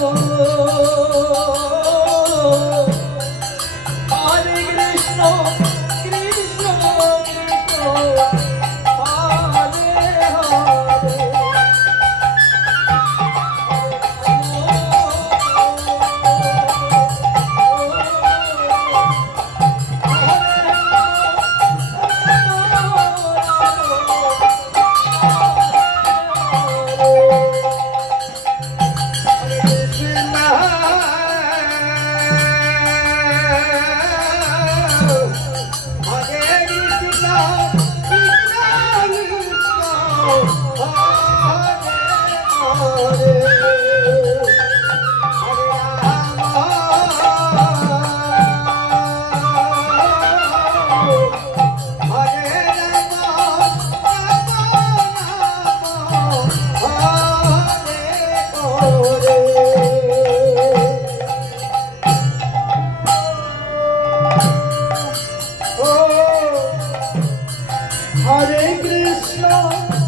todo. Hare Krishna,